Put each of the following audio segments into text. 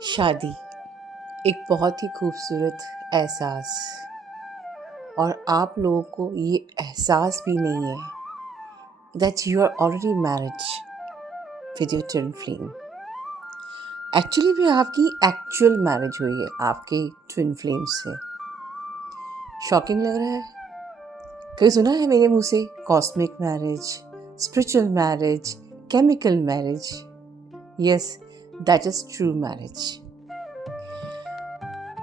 शादी एक बहुत ही खूबसूरत एहसास, और आप लोगों को ये एहसास भी नहीं है that you are already married with your twin flame. Actually भी आपकी एक्चुअल मैरिज हुई है आपके ट्विन फ्लेम से। शॉकिंग लग रहा है? कभी सुना है मेरे मुंह से cosmic marriage, spiritual marriage, chemical marriage? Yes, that is true marriage.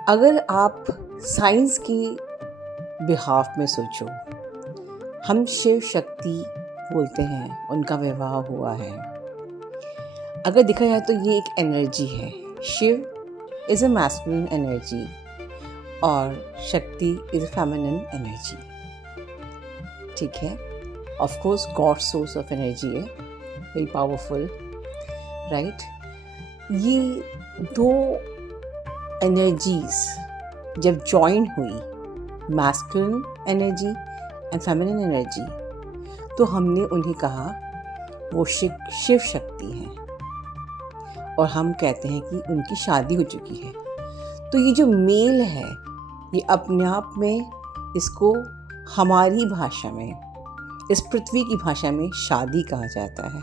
अगर आप साइंस की बिहाफ में सोचो, हम शिव शक्ति बोलते हैं, उनका विवाह हुआ है। अगर देखा जाए तो ये एक एनर्जी है। Shiv is a masculine energy और Shakti is a feminine energy. ठीक है, of course God source of energy है, वेरी पावरफुल, राइट। ये दो एनर्जीज जब जॉइन हुई, masculine energy and feminine energy, तो हमने उन्हें कहा वो शिव शक्ति हैं, और हम कहते हैं कि उनकी शादी हो चुकी है। तो ये जो मेल है, ये अपने आप में, इसको हमारी भाषा में, इस पृथ्वी की भाषा में शादी कहा जाता है।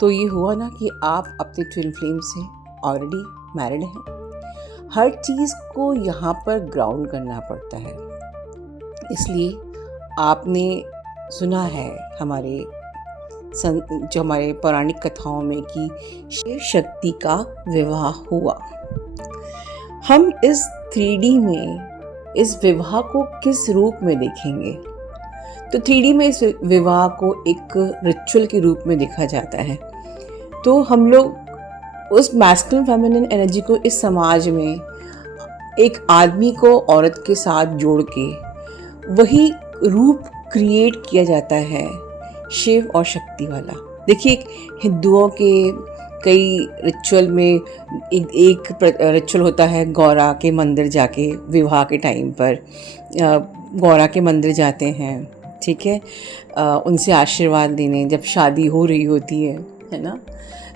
तो ये हुआ ना कि आप अपने ट्विन फ्लेम से ऑलरेडी मैरिड हैं। हर चीज़ को यहाँ पर ग्राउंड करना पड़ता है। इसलिए आपने सुना है जो हमारे पौराणिक कथाओं में कि शिव शक्ति का विवाह हुआ। हम इस 3D में इस विवाह को किस रूप में देखेंगे? तो 3D में इस विवाह को एक रिचुअल के रूप में देखा जाता है। तो हम लोग उस मैस्कुलिन फेमिनिन एनर्जी को इस समाज में एक आदमी को औरत के साथ जोड़ के वही रूप क्रिएट किया जाता है शिव और शक्ति वाला। देखिए, हिंदुओं के कई रिचुअल में एक रिचुअल होता है, गौरा के मंदिर जाके विवाह के टाइम पर गौरा के मंदिर जाते हैं, ठीक है, उनसे आशीर्वाद लेने जब शादी हो रही होती है ना।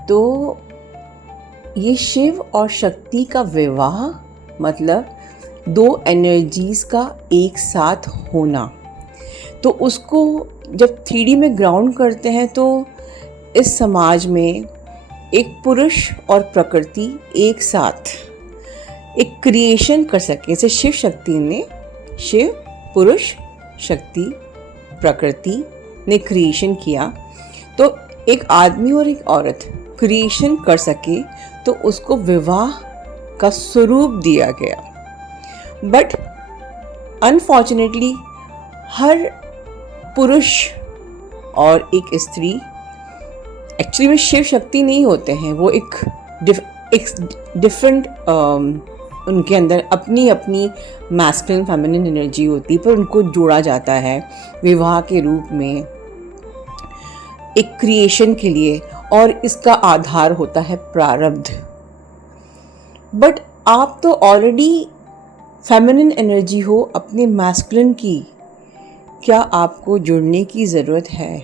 तो ये शिव और शक्ति का विवाह मतलब दो एनर्जीज का एक साथ होना। तो उसको जब 3D में ग्राउंड करते हैं तो इस समाज में एक पुरुष और प्रकृति एक साथ एक क्रिएशन कर सके। जैसे शिव शक्ति ने, शिव पुरुष, शक्ति प्रकृति ने क्रिएशन किया, तो एक आदमी और एक औरत क्रिएशन कर सके तो उसको विवाह का स्वरूप दिया गया। बट अनफॉर्चुनेटली हर पुरुष और एक स्त्री एक्चुअली में शिव शक्ति नहीं होते हैं। वो एक डिफरेंट उनके अंदर अपनी अपनी मैस्कुलिन फेमिनिन एनर्जी होती है, पर उनको जोड़ा जाता है विवाह के रूप में एक क्रिएशन के लिए, और इसका आधार होता है प्रारब्ध। बट आप तो ऑलरेडी फेमिनिन एनर्जी हो अपने मैस्कुलिन की, क्या आपको जुड़ने की ज़रूरत है?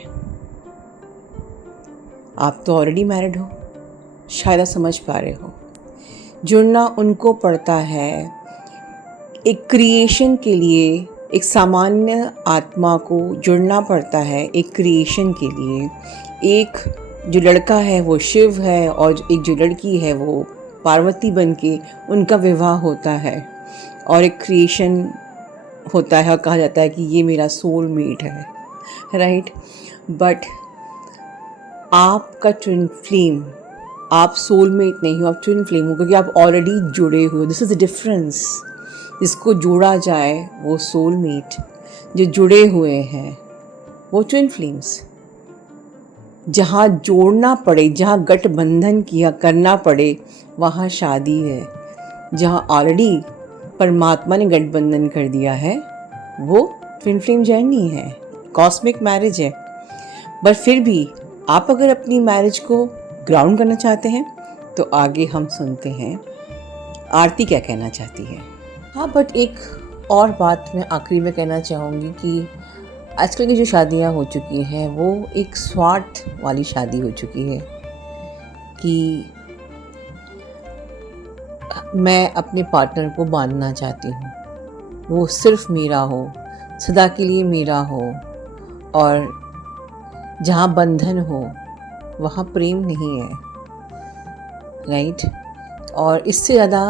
आप तो ऑलरेडी मैरिड हो, शायद आप समझ पा रहे हो। जुड़ना उनको पड़ता है एक क्रिएशन के लिए, एक सामान्य आत्मा को जुड़ना पड़ता है एक क्रिएशन के लिए। एक जो लड़का है वो शिव है, और एक जो लड़की है वो पार्वती बन के उनका विवाह होता है, और एक क्रिएशन होता है, और कहा जाता है कि ये मेरा सोल मेट है, राइट। बट आपका ट्विन फ्लेम, आप सोल मेट नहीं हो, आप ट्विन फ्लेम हो, क्योंकि आप ऑलरेडी जुड़े हो। This is the difference. जिसको जोड़ा जाए वो सोल मेट, जो जुड़े हुए हैं वो ट्विन फ्लेम्स। जहाँ जोड़ना पड़े, जहाँ गठबंधन किया करना पड़े, वहाँ शादी है। जहाँ ऑलरेडी परमात्मा ने गठबंधन कर दिया है, वो ट्विन फ्लेम जर्नी है, कॉस्मिक मैरिज है। बट फिर भी आप अगर अपनी मैरिज को ग्राउंड करना चाहते हैं तो आगे हम सुनते हैं आरती क्या कहना चाहती है। हाँ, बट एक और बात मैं आखिरी में कहना चाहूँगी कि आजकल की जो शादियाँ हो चुकी हैं वो एक स्वार्थ वाली शादी हो चुकी है कि मैं अपने पार्टनर को बांधना चाहती हूँ, वो सिर्फ मेरा हो, सदा के लिए मेरा हो, और जहाँ बंधन हो वहाँ प्रेम नहीं है, राइट। और इससे ज़्यादा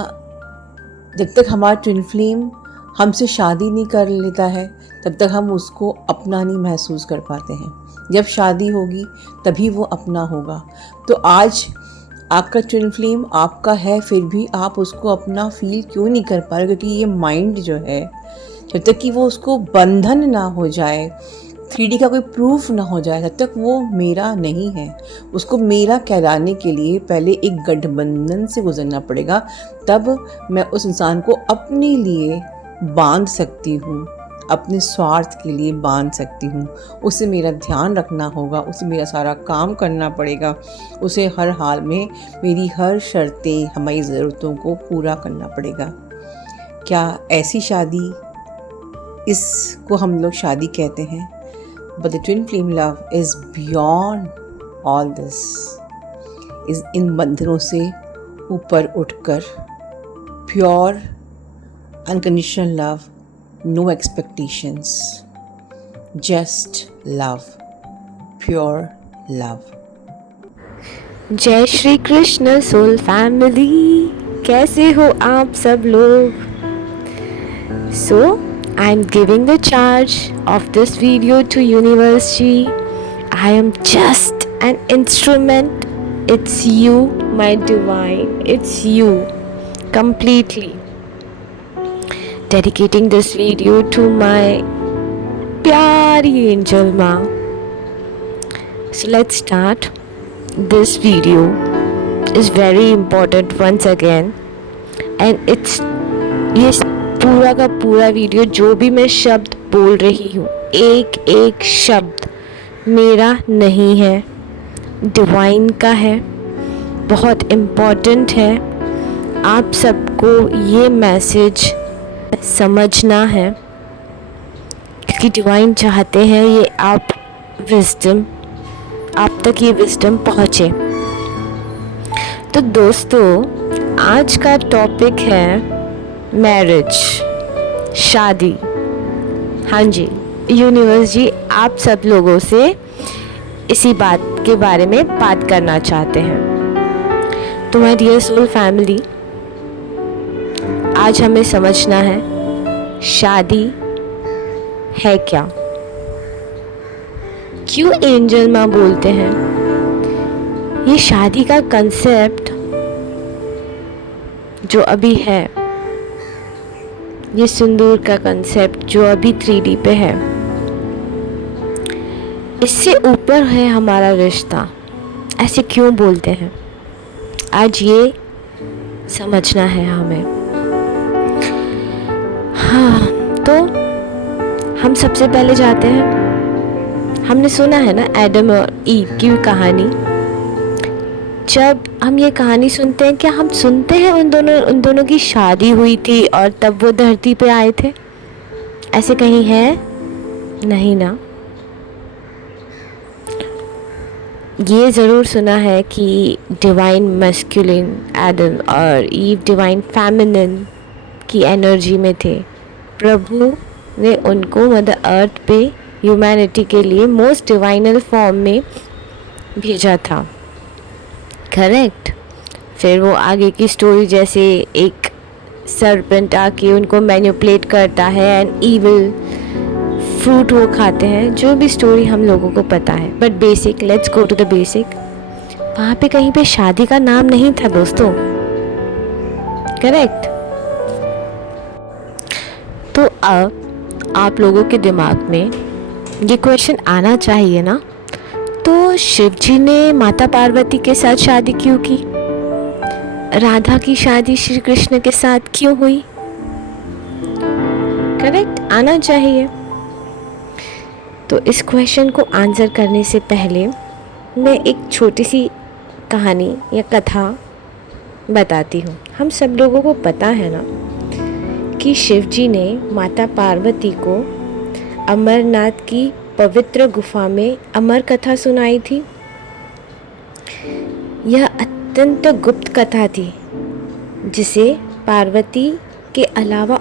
जब तक हमारा ट्विन फ्लेम हमसे शादी नहीं कर लेता है तब तक हम उसको अपना नहीं महसूस कर पाते हैं। जब शादी होगी तभी वो अपना होगा। तो आज आपका ट्विन फ्लेम आपका है, फिर भी आप उसको अपना फील क्यों नहीं कर पा रहे? क्योंकि ये माइंड जो है, जब तक कि वो उसको बंधन ना हो जाए, 3D का कोई प्रूफ ना हो जाए, तब तक वो मेरा नहीं है। उसको मेरा कहलाने के लिए पहले एक गठबंधन से गुजरना पड़ेगा, तब मैं उस इंसान को अपने लिए बांध सकती हूँ, अपने स्वार्थ के लिए बांध सकती हूँ। उसे मेरा ध्यान रखना होगा, उसे मेरा सारा काम करना पड़ेगा, उसे हर हाल में मेरी हर शर्तें, हमारी ज़रूरतों को पूरा करना पड़ेगा। क्या ऐसी शादी, इसको हम लोग शादी कहते हैं? But the twin flame love is beyond all this, is इन बंधनों से ऊपर उठकर pure unconditional love, no expectations, just love, pure love. जय श्री कृष्ण सोल फैमिली, कैसे हो आप सब लोग? So I am giving the charge of this video to Universe Ji. I am just an instrument. It's you, my divine. It's you, completely. Dedicating this video to my pyari angel ma. So let's start. This video is very important once again, and it's ये पूरा का पूरा video, जो भी मैं शब्द बोल रही हूँ, एक एक शब्द मेरा नहीं है, डिवाइन का है, बहुत इम्पोर्टेंट है। आप सबको ये मैसेज समझना है, क्योंकि डिवाइन चाहते हैं ये आप तक ये विजडम पहुँचे। तो दोस्तों, आज का टॉपिक है मैरिज, शादी। हाँ जी, यूनिवर्स जी आप सब लोगों से इसी बात के बारे में बात करना चाहते हैं। तो माय डियर सोल फैमिली, आज हमें समझना है शादी है क्या, क्यों एंजल माँ बोलते हैं ये शादी का कंसेप्ट जो अभी है, ये सिंदूर का कंसेप्ट जो अभी 3D पे है, इससे ऊपर है हमारा रिश्ता, ऐसे क्यों बोलते हैं? आज ये समझना है हमें। हाँ, तो हम सबसे पहले जाते हैं, हमने सुना है ना एडम और ईव की कहानी। जब हम ये कहानी सुनते हैं, क्या हम सुनते हैं उन दोनों की शादी हुई थी और तब वो धरती पे आए थे? ऐसे कहीं है? नहीं ना। ये ज़रूर सुना है कि डिवाइन मैस्कुलिन एडम और ईव डिवाइन फेमिनिन की एनर्जी में थे। प्रभु ने उनको मदर अर्थ पे ह्यूमैनिटी के लिए मोस्ट डिवाइनल फॉर्म में भेजा था, करेक्ट। फिर वो आगे की स्टोरी, जैसे एक सरपेंट आके उनको मैनिपुलेट करता है एंड इविल फ्रूट वो खाते हैं, जो भी स्टोरी हम लोगों को पता है। But basic, let's go to the basic. वहाँ पे कहीं पे शादी का नाम नहीं था दोस्तों, करेक्ट। तो अब आप लोगों के दिमाग में ये क्वेश्चन आना चाहिए ना, तो शिव जी ने माता पार्वती के साथ शादी क्यों की? राधा की शादी श्री कृष्ण के साथ क्यों हुई? करेक्ट, आना चाहिए। तो इस क्वेश्चन को आंसर करने से पहले मैं एक छोटी सी कहानी या कथा बताती हूँ। हम सब लोगों को पता है ना कि शिव जी ने माता पार्वती को अमरनाथ की पवित्र गुफा में अमर कथा सुनाई थी। यह अत्यंत गुप्त कथा थी जिसे पार्वती के अलावा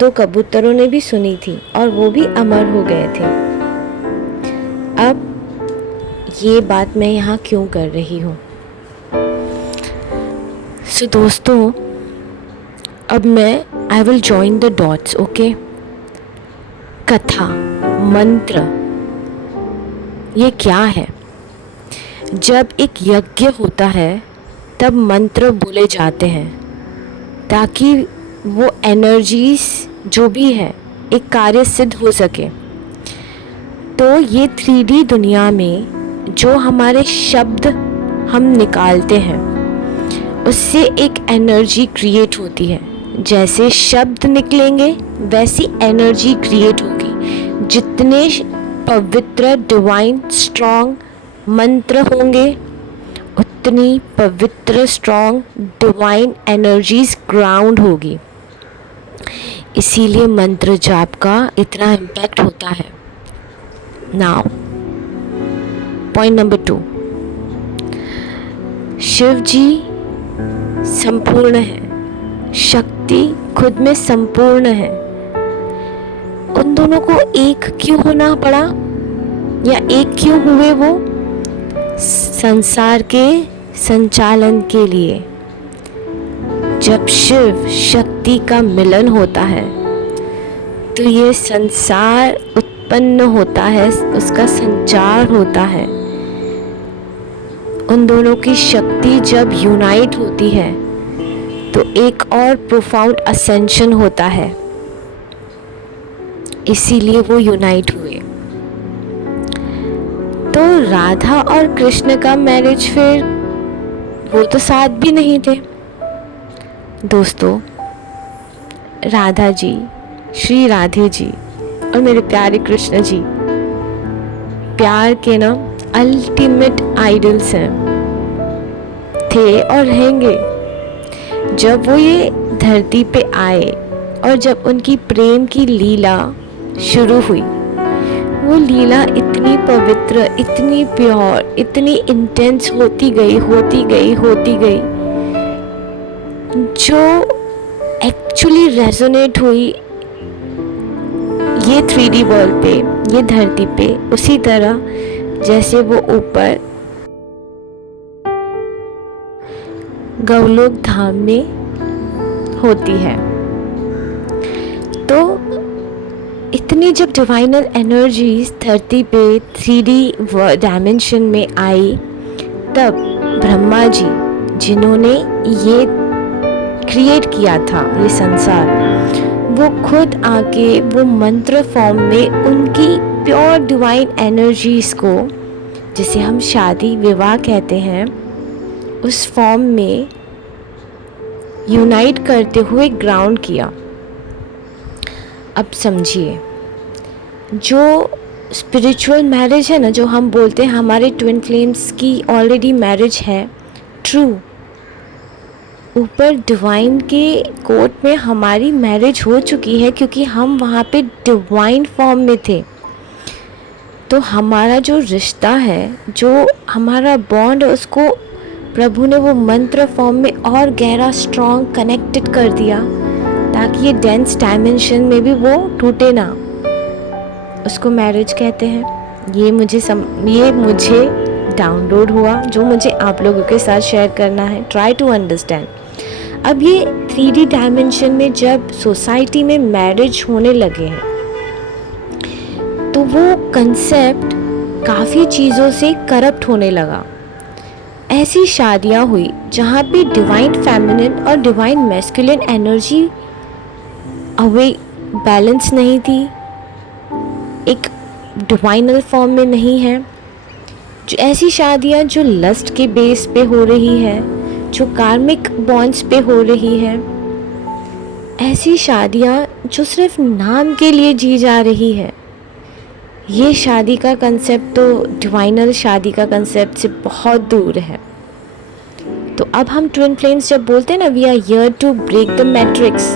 2 कबूतरों ने भी सुनी थी और वो भी अमर हो गए थे। अब ये बात मैं यहाँ क्यों कर रही हूँ? सो दोस्तों, अब I will join the dots, okay. कथा, मंत्र, ये क्या है? जब एक यज्ञ होता है तब मंत्र बोले जाते हैं ताकि वो एनर्जीज जो भी है एक कार्य सिद्ध हो सके। तो ये 3D दुनिया में जो हमारे शब्द हम निकालते हैं उससे एक एनर्जी क्रिएट होती है। जैसे शब्द निकलेंगे वैसी एनर्जी क्रिएट होगी। जितने पवित्र डिवाइन स्ट्रॉन्ग मंत्र होंगे उतनी पवित्र स्ट्रॉन्ग डिवाइन एनर्जीज ग्राउंड होगी। इसीलिए मंत्र जाप का इतना इम्पैक्ट होता है। नाउ पॉइंट नंबर 2, शिव जी संपूर्ण है, शक्ति खुद में संपूर्ण है। उन दोनों को एक क्यों होना पड़ा या एक क्यों हुए? वो संसार के संचालन के लिए। जब शिव शक्ति का मिलन होता है तो ये संसार उत्पन्न होता है, उसका संचार होता है। उन दोनों की शक्ति जब यूनाइट होती है तो एक और प्रोफाउंड असेंशन होता है, इसीलिए वो यूनाइट हुए। तो राधा और कृष्ण का मैरिज, फिर वो तो साथ भी नहीं थे। दोस्तों, राधा जी, श्री राधे जी और मेरे प्यारे कृष्ण जी प्यार के ना अल्टीमेट आइडल्स हैं, थे और रहेंगे। जब वो ये धरती पे आए और जब उनकी प्रेम की लीला शुरू हुई, वो लीला इतनी पवित्र, इतनी प्योर, इतनी इंटेंस होती गई जो एक्चुअली रेजोनेट हुई ये 3D वर्ल्ड पे, ये धरती पे, उसी तरह जैसे वो ऊपर गौलोक धाम में होती है। तो इतनी जब डिवाइनल एनर्जीज धरती पे 3D डायमेंशन में आई, तब ब्रह्मा जी जिन्होंने ये क्रिएट किया था ये संसार, वो खुद आके वो मंत्र फॉर्म में उनकी प्योर डिवाइन एनर्जीज को, जिसे हम शादी विवाह कहते हैं, उस फॉर्म में यूनाइट करते हुए ग्राउंड किया। अब समझिए, जो स्पिरिचुअल मैरिज है ना, जो हम बोलते हैं हमारे ट्विन फ्लेम्स की ऑलरेडी मैरिज है, ट्रू, ऊपर डिवाइन के कोर्ट में हमारी मैरिज हो चुकी है क्योंकि हम वहाँ पे डिवाइन फॉर्म में थे। तो हमारा जो रिश्ता है, जो हमारा बॉन्ड है, उसको प्रभु ने वो मंत्र फॉर्म में और गहरा स्ट्रॉन्ग कनेक्टेड कर दिया ताकि ये डेंस डायमेंशन में भी वो टूटे ना। उसको मैरिज कहते हैं। ये मुझे डाउनलोड हुआ, जो मुझे आप लोगों के साथ शेयर करना है। Try to understand. अब ये 3D डायमेंशन में जब सोसाइटी में मैरिज होने लगे हैं तो वो कंसेप्ट काफ़ी चीज़ों से करप्ट होने लगा। ऐसी शादियाँ हुई जहाँ पे डिवाइन फेमिनिन और divine masculine energy away balance नहीं थी, एक डिवाइनल फॉर्म में नहीं है। जो ऐसी शादियाँ जो लस्ट के बेस पे हो रही है, जो कार्मिक बॉन्ड्स पे हो रही है, ऐसी शादियाँ जो सिर्फ नाम के लिए जी जा रही है, ये शादी का कंसेप्ट तो डिवाइनल शादी का कंसेप्ट से बहुत दूर है। तो अब हम ट्विन फ्लेम्स जब बोलते हैं ना, we are here to break the matrix,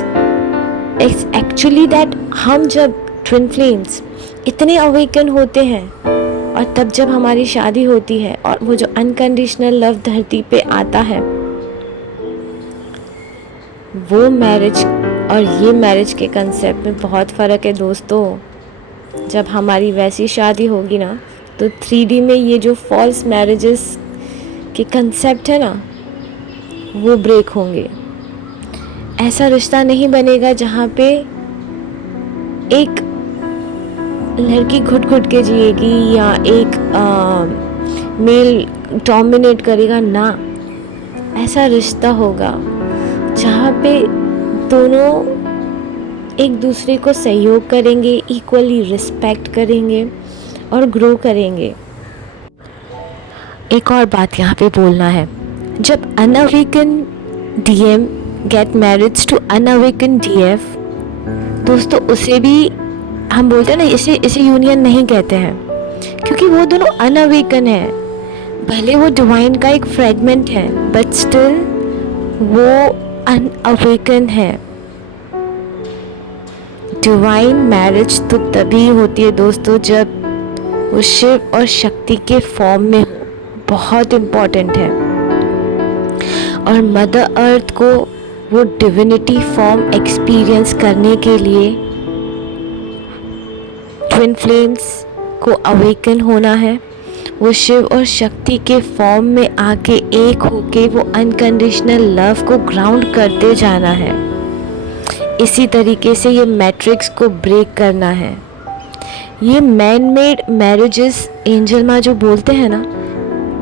it's actually that हम जब ट्विन फ्लेम्स इतने अवेकन होते हैं और तब जब हमारी शादी होती है और वो जो अनकंडीशनल लव धरती पे आता है, वो मैरिज और ये मैरिज के कंसेप्ट में बहुत फ़र्क है दोस्तों। जब हमारी वैसी शादी होगी ना, तो 3D में ये जो फॉल्स मैरिजेस के कंसेप्ट है ना, वो ब्रेक होंगे। ऐसा रिश्ता नहीं बनेगा जहाँ पे एक लड़की घुट घुट के जिएगी या एक मेल डोमिनेट करेगा ना। ऐसा रिश्ता होगा जहाँ पे दोनों एक दूसरे को सहयोग करेंगे, इक्वली रिस्पेक्ट करेंगे और ग्रो करेंगे। एक और बात यहाँ पे बोलना है, जब unawaken DM get marriage to unawaken DF, दोस्तों उसे भी हम बोलते हैं ना, इसे यूनियन नहीं कहते हैं, क्योंकि वो दोनों अनअवेकन है। भले वो डिवाइन का एक फ्रेगमेंट है, बट स्टिल वो अनअवेकन है। डिवाइन मैरिज तो तभी होती है दोस्तों जब वो शिव और शक्ति के फॉर्म में हो। बहुत इम्पॉर्टेंट है। और मदर अर्थ को वो डिविनिटी फॉर्म एक्सपीरियंस करने के लिए ट्विन फ्लेम्स को अवेकन होना है। वो शिव और शक्ति के फॉर्म में आके एक होके वो अनकंडीशनल लव को ग्राउंड करते जाना है। इसी तरीके से ये मैट्रिक्स को ब्रेक करना है। ये मैन मेड मैरिजेस एंजल माँ जो बोलते हैं ना,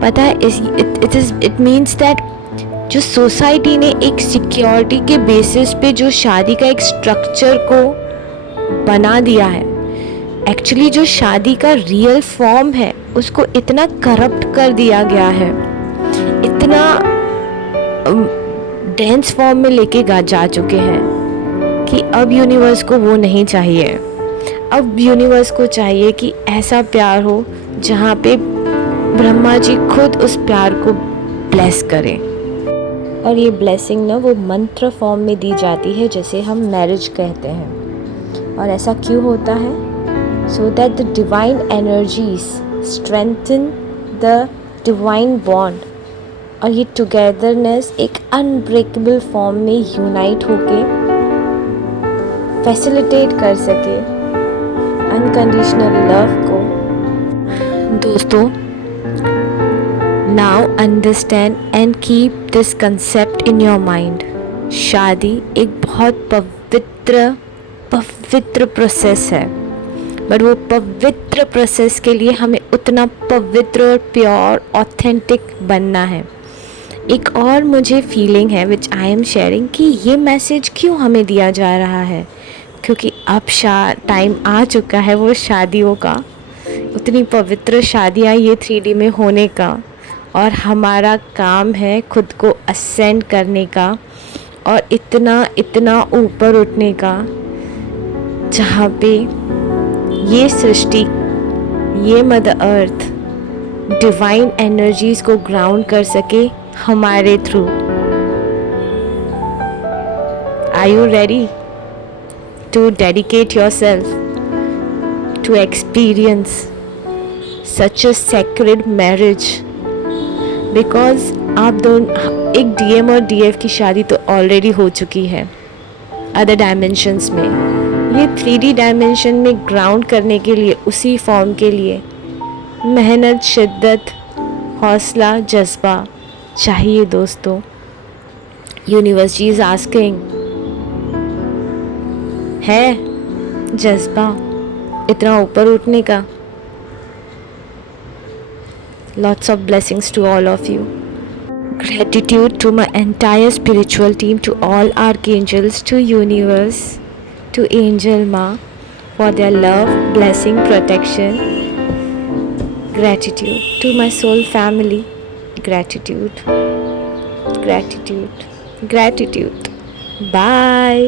पता है इट मीन्स दैट जो सोसाइटी ने एक सिक्योरिटी के बेसिस पे जो शादी का एक स्ट्रक्चर को बना दिया है, एक्चुअली जो शादी का रियल फॉर्म है उसको इतना करप्ट कर दिया गया है, इतना डेंस फॉर्म में लेके जा चुके हैं कि अब यूनिवर्स को वो नहीं चाहिए। अब यूनिवर्स को चाहिए कि ऐसा प्यार हो जहाँ पे ब्रह्मा जी खुद उस प्यार को ब्लेस करें। और ये ब्लेसिंग ना वो मंत्र फॉर्म में दी जाती है, जैसे हम मैरिज कहते हैं। और ऐसा क्यों होता है? So that the divine energies strengthen the divine bond, और ये टुगेदरनेस एक अनब्रेकेबल फॉर्म में यूनाइट होके फैसिलिटेट कर सके अनकंडीशनल लव को। दोस्तों, now understand and keep this concept in your mind. शादी एक बहुत पवित्र प्रोसेस है, बट वो पवित्र प्रोसेस के लिए हमें उतना पवित्र और प्योर ऑथेंटिक बनना है। एक और मुझे फीलिंग है विच आई एम शेयरिंग कि ये मैसेज क्यों हमें दिया जा रहा है, क्योंकि अब टाइम आ चुका है वो शादियों का, उतनी पवित्र शादियाँ ये 3D में होने का, और हमारा काम है खुद को असेंड करने का और इतना ऊपर उठने का, जहाँ पे ये सृष्टि, ये मदर अर्थ डिवाइन एनर्जीज को ग्राउंड कर सके हमारे थ्रू। Are you ready to dedicate yourself to experience such a sacred marriage? Because आप दोनों, एक DM और DF की शादी तो ऑलरेडी हो चुकी है अदर डायमेंशंस में। ये 3D डायमेंशन में ग्राउंड करने के लिए, उसी फॉर्म के लिए मेहनत, शिद्दत, हौसला, जज्बा चाहिए दोस्तों। यूनिवर्स जी इज आस्किंग, है जज्बा इतना ऊपर उठने का? Lots of blessings to all of you. Gratitude to my entire spiritual team, to all archangels, to universe, to Angel Ma for their love, blessing, protection. Gratitude to my soul family. Gratitude. Bye.